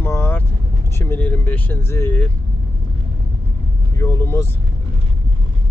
Mart 2025-ci il. Yolumuz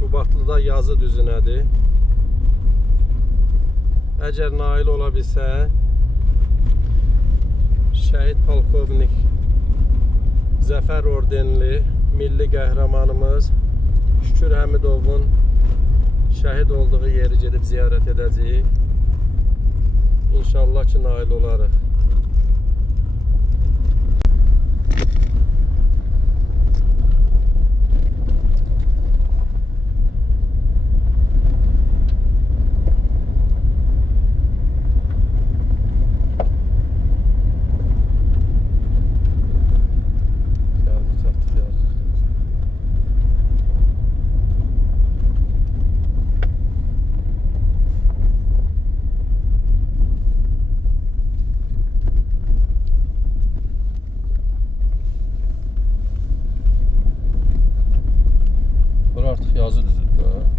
Qubadlıda yazı düzünədir. Əgər nail ola bilsə, şəhid polkovnik Zəfər ordenli milli qəhrəmanımız Şükür Həmidovun şəhid olduğu yeri gedib ziyarət edəcəyik. İnşallah ki, nail olarıq. Artık yazı düzüldü ha.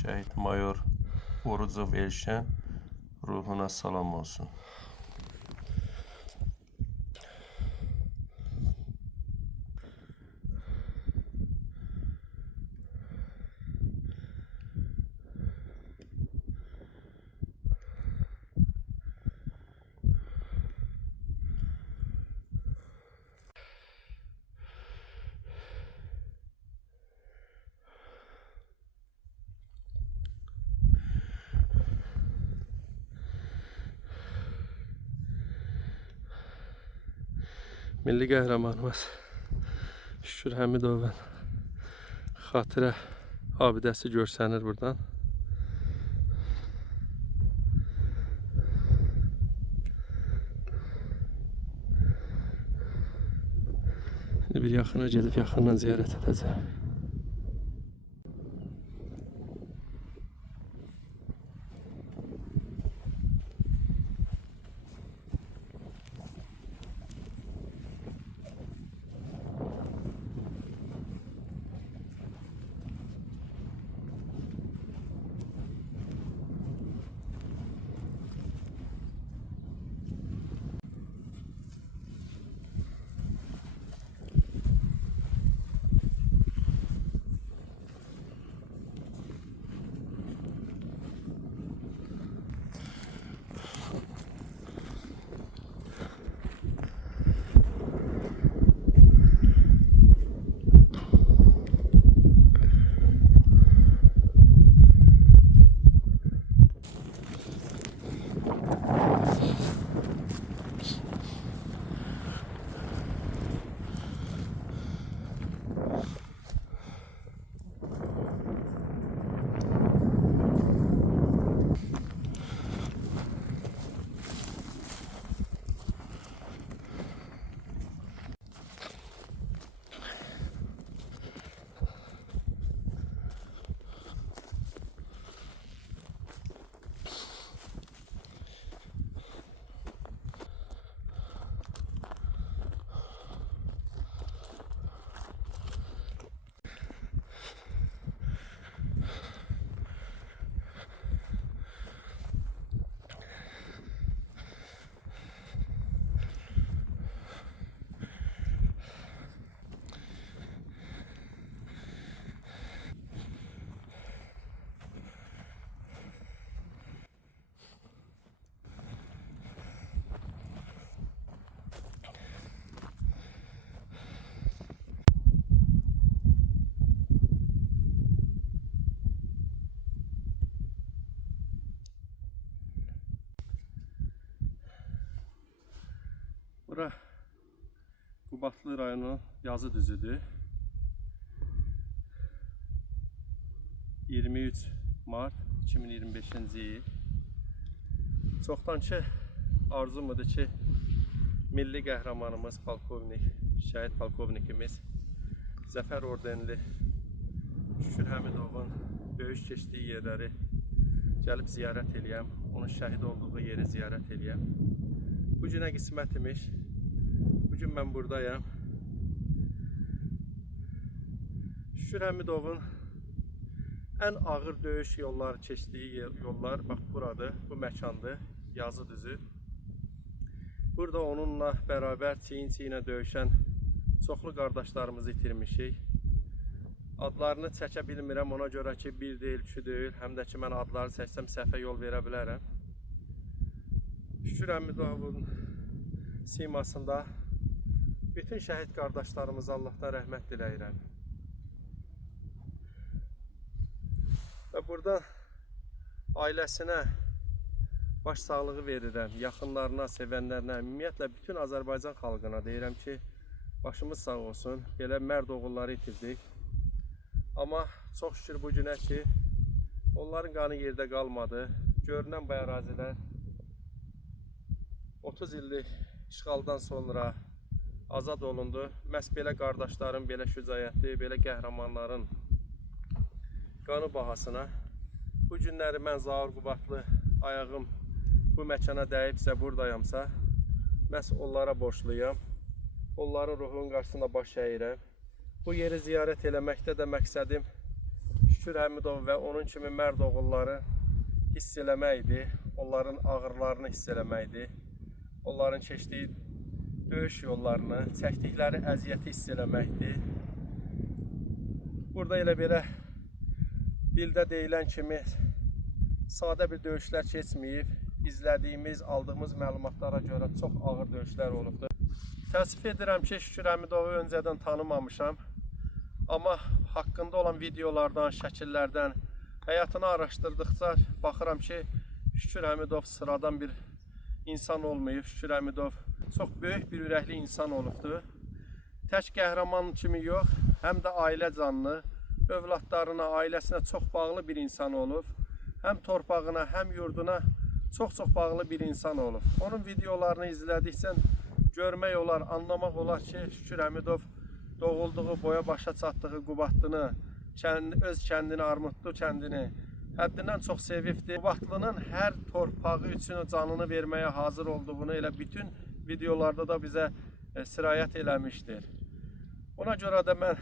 Şəhid Mayor Orucov Elşən ruhuna salam olsun. Milli qəhrəmanımız Şükür Həmidovun xatirə abidəsi görsənir buradan. Şimdi bir yaxına gedib yaxından ziyarət edəcəm. Bura Qubadlı rayonu Yazı düzüdür. 23 Mart 2025-ci il. Çoxdankı arzumudur ki, milli qəhrəmanımız polkovnik, şəhid polkovnikimiz Zəfər ordenli Şükür Həmidovun döyüş keçdiyi yerləri gəlib ziyarət eləyəm. Onun şəhid olduğu yeri ziyarət eləyəm. Bu günə qismət imiş. Bugün mən buradayam. Şükür Həmidovun ən ağır döyüş yolları keçdiyi yollar bax buradır, bu məkandır, Yazı düzü. Burada onunla bərabər çiyin-çiyinə döyüşən çoxlu qardaşlarımızı itirmişik. Adlarını çəkə bilmirəm, ona görə ki, bir deyil, iki deyil, həm də ki, mən adları çəksəm səhvə yol verə bilərəm. Şükür Həmidovun simasında bütün şəhid qardaşlarımıza Allahdan rəhmət diləyirəm. Və buradan ailəsinə başsağlığı verirəm, yaxınlarına, sevənlərinə, ümumiyyətlə bütün Azərbaycan xalqına deyirəm ki, başımız sağ olsun, belə mərd oğulları itirdik. Amma çox şükür bu günə ki, onların qanı yerdə qalmadı. Görünən bu ərazilər 30 illik işğaldan sonra azad olundu. Məhz belə qardaşların, belə şücaətli, belə qəhrəmanların qanı bahasına bu günləri mən Zaur Qubadlı ayağım bu məkana dəyibsə, buradayamsa, məhz onlara borçluyam. Onların ruhunun qarşısında baş əyirəm. Bu yeri ziyarət eləməkdə də məqsədim Şükür Həmidov və onun kimi mərd oğulları hiss eləməkdir. Onların ağırlarını hiss eləməkdir. Onların keçdiyi döyüş yollarını, çəkdikləri əziyyəti hiss eləməkdir. Burada elə belə dildə deyilən kimi sadə bir döyüşlər keçməyib. İzlədiyimiz, aldığımız məlumatlara görə çox ağır döyüşlər olubdur. Təəssüf edirəm ki, Şükür Həmidovu öncədən tanımamışam. Amma haqqında olan videolardan, şəkillərdən, həyatını araşdırdıqca baxıram ki, Şükür Həmidov sıradan bir insan olmayıb. Şükür Həmidov çox böyük bir ürəkli insan olubdur. Tək qəhrəman kimi yox, həm də ailə canlı, övladlarına, ailəsinə çox bağlı bir insan olub. Həm torpağına, həm yurduna çox bağlı bir insan olub. Onun videolarını izlədikcə görmək olar, anlamaq olar ki, Şükür Həmidov doğulduğu, boya başa çatdığı Qubadlını, öz kəndini, Armudlu kəndini həddindən çox sevibdir. Qubadlının hər torpağı üçün canını verməyə hazır olduğunu elə bütün videolarda da bizə sirayət eləmişdir. Ona görə də mən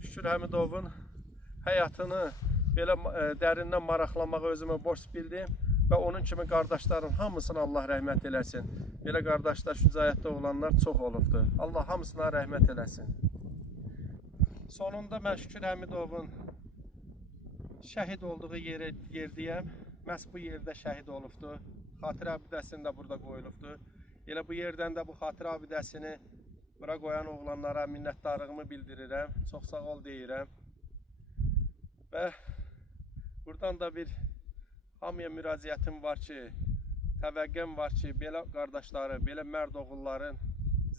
Şükür Həmidovun həyatını belə dərindən maraqlamağa özümü borc bildim və onun kimi qardaşların hamısına Allah rəhmət eləsin. Belə qardaşlar, şücaətli olanlar çox olubdur. Allah hamısına rəhmət eləsin. Sonunda mən Şükür Həmidovun şəhid olduğu yerdəyəm. Məhz bu yerdə şəhid olubdur. Xatirə abidəsini də burada qoyulubdur. Elə bu yerdən də bu xatirə abidəsini bura qoyan oğlanlara minnətdarlığımı bildirirəm. Çox sağ ol deyirəm. Və buradan da bir hamıya müraciətim var ki, təvəqqəm var ki, belə qardaşları, belə mərd oğulların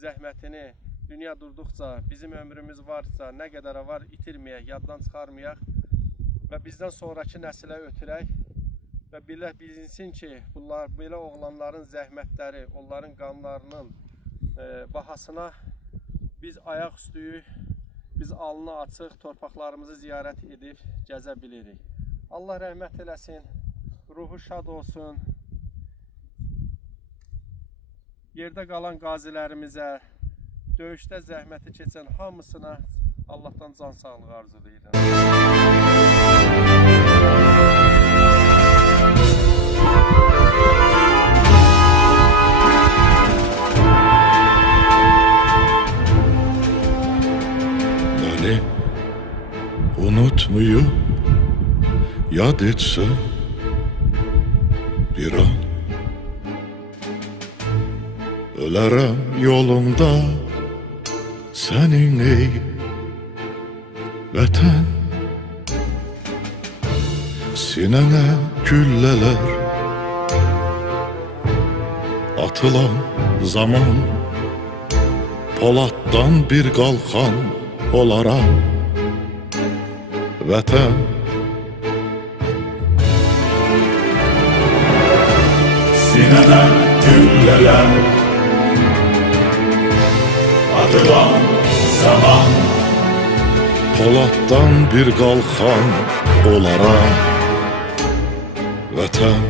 zəhmətini dünya durduqca, bizim ömrümüz varsa, nə qədərə var itirməyək, yaddan çıxarmayaq və bizdən sonraki nəsilə ötürək və bilinsin ki, bunlar belə oğlanların zəhmətləri, onların qanlarının bahasına biz ayaq üstüyük, biz alnı açıq, torpaqlarımızı ziyarət edib gəzə bilirik. Allah rəhmət eləsin, ruhu şad olsun. Yerdə qalan qazilərimizə, döyüşdə zəhməti keçən hamısına Allahdan can sağlığı arzulayıram. Beni unutmayıp yad etse bir an, ölərəm yolunda senin ey vətən. Sinene güllələr atılan zaman Polatdan bir qalxan olaram vətən. Sinəmə güllələr atılan zaman, Polatdan bir qalxan olaram vətən.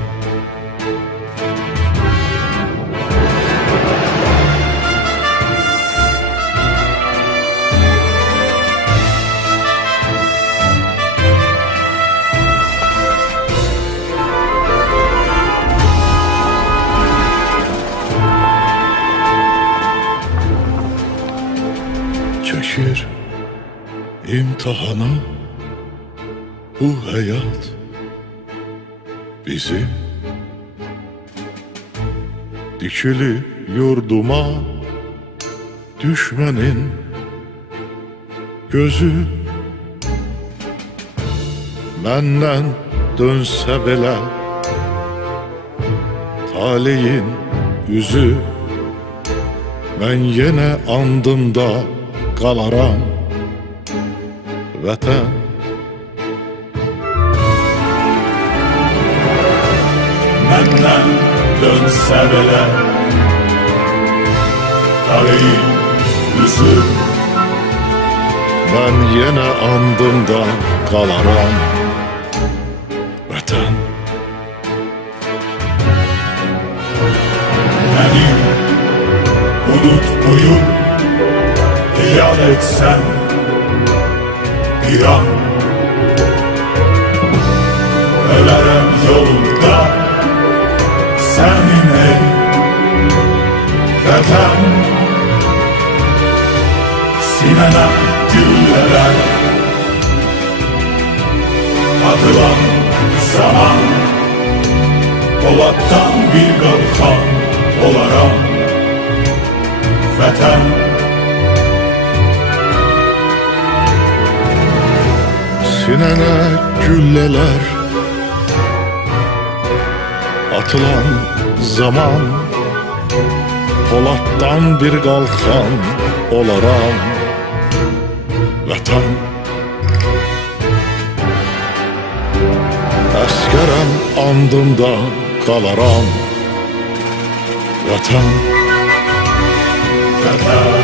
Çəkir imtihana bu həyat bizi, dikili yurduma düşmənin gözü. Məndən dönsə belə taleyin üzü, mən yenə andımda qalaram vətən. məndən dönsə belə taleyin yüzü, Mən yenə andımda qalaram vətən. mənim unutmayım yad etsən bir an, ölərəm yolunda sənin ey vətən. Sinəmə güllələr atılan zaman, Polatdan bir qalxan olaram vətən. Sinənə güllələr atılan zaman, Polatdan bir qalxan olaram vətən. Əskərəm andımda qalaram vətən. Vətən.